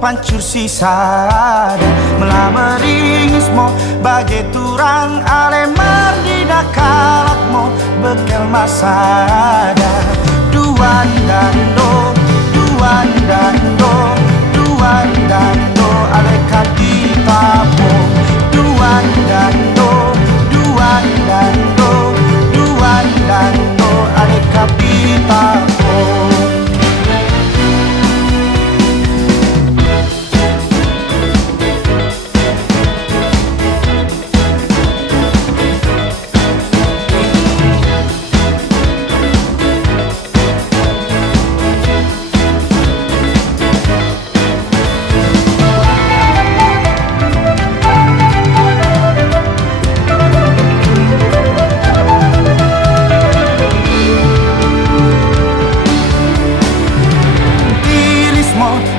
pancur sisada melameringis mo bagai turang alemar di dakalak mo bekel masada duan dando aleka di tapo duan dando aleka di tapo.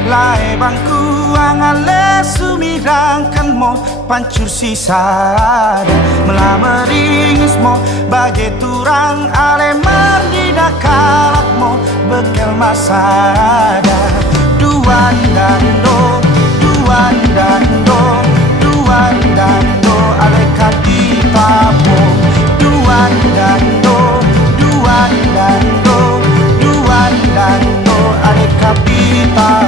Lae bangku angale sumirangkan mo pancur sisada melameringis mo bagai turang alemar di dakalak mo bekel masada duan dando aleka di tapo duan dando aleka di tapo.